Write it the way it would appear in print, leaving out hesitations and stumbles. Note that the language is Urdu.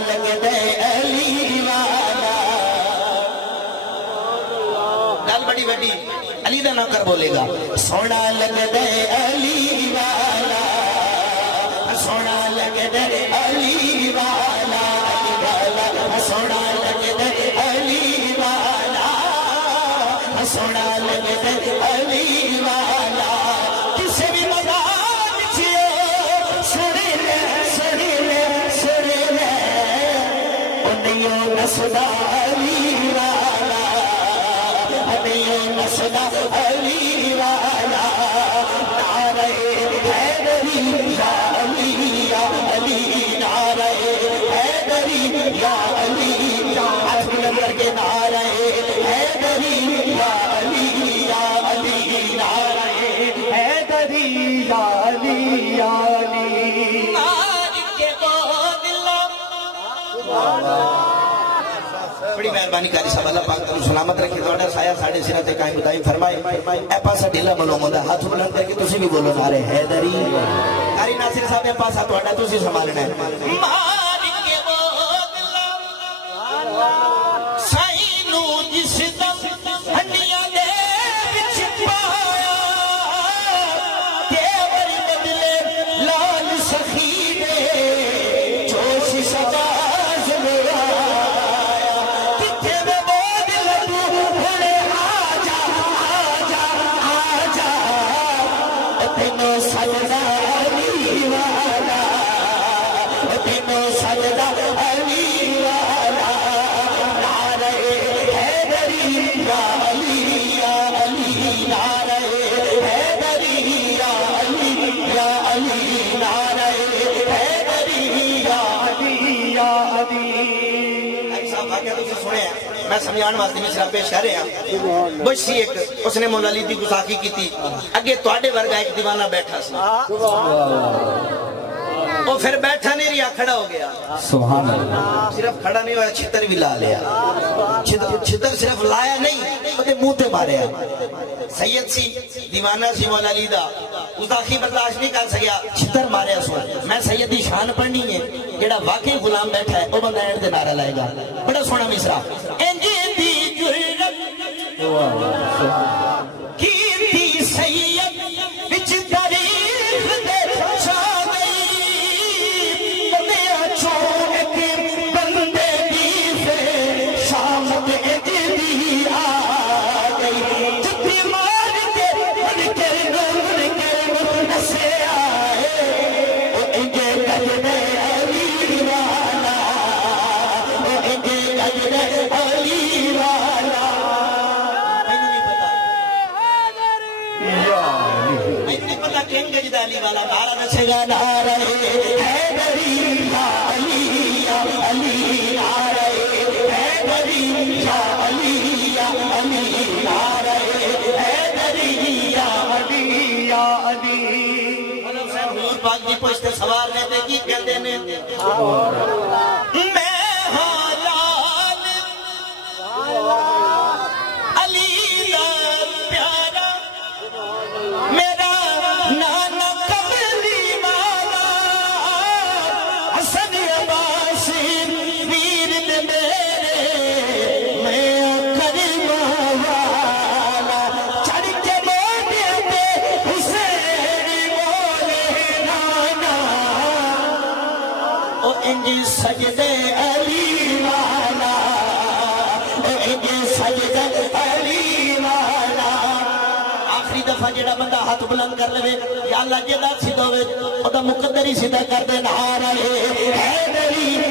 لگدے علی والا گل بڑی بڑی علی دا نہ کر بولے گا سونا لگدے علی والا سونا لگدے علی والا سونا لگدے علی والا سونا لگدے علی والا کسی بھی مدار چیو سڑی لے انہیوں نسدہ علی والا انہیوں نسدہ علی والا نعرہ حیدری یا علی یا علی نعرہ حیدری یا علی ہاتھ بلند کر کے نعرہ حیدری یا علی یا علی نعرہ حیدری یا علی یا علی بڑی مہربانی کاری صاحب اللہ پاک تنو سلامت رکھے دوڑا سایہ ساڑھے سنہ تے قائم دائی فرمائے اے پاسا ڈھیلا ملو مدہ ہاتھ بلند کر کے تسی بھی بولو نعرہ حیدری کاری ناصر صاحب اے پاسا دوڑا تسی سنبھالنا ہے مالک کے بود اللہ سائنو جس دم ہنیاں دے بچ پایا تیور بدلے لال سخی دے جوش سدا میں سمجھان واسطے میں صرف پیش کر رہے ہیں بشی ایک اس نے مولا علی دی گساخی کی تھی اگے تواڈے ورگا ایک دیوانہ بیٹھا سا وہ پھر بیٹھا نہیں رہا کھڑا ہو گیا سبحان اللہ صرف کھڑا نہیں ہوا چھتر بھی لا لیا چھتر صرف لایا نہیں وہ منہ تے ماریا سید سی دیوانہ سی مولا علی دا گساخی برداشت نہیں کر سکیا چھتر ماریا سو میں سید دی شان پڑھنی ہے جڑا واقعی غلام بیٹھا ہے وہ بندہ اینڈ تے نعرہ لائے گا بڑا سونا مصرع انجی دی جرت کیتی سید وچ تاریخ دے چھا گئی بندے چون کے بندے دی سے شام دے دی آ گئی جتی مار کے ان کے نسے آئے وہ انجے گجنے علی والا وہ انجے گجنے علی والا علی والا نعرہ نشے گا نعرہ حیدری یا علی یا علی نعرہ حیدری یا علی یا علی نعرہ حیدری یا علی یا علی حضور پاک کی پشت سوار لیتے کی کہتے نے میں حالان علی دا پیارا میرا نانا قبلی والا حسن عباسی ویر دے میرے میں کریم والا چڑھ کے موٹے پہ حسین بولے نانا او انجی سجدے علی والا او انجی سجدے علی والا آخری دفعہ جڑا بندہ ہاتھ بلند کر لے یا اللہ جدا سیدھا ہوئے او دا مقدر ہی سیدھا کر دے نعرہ حیدری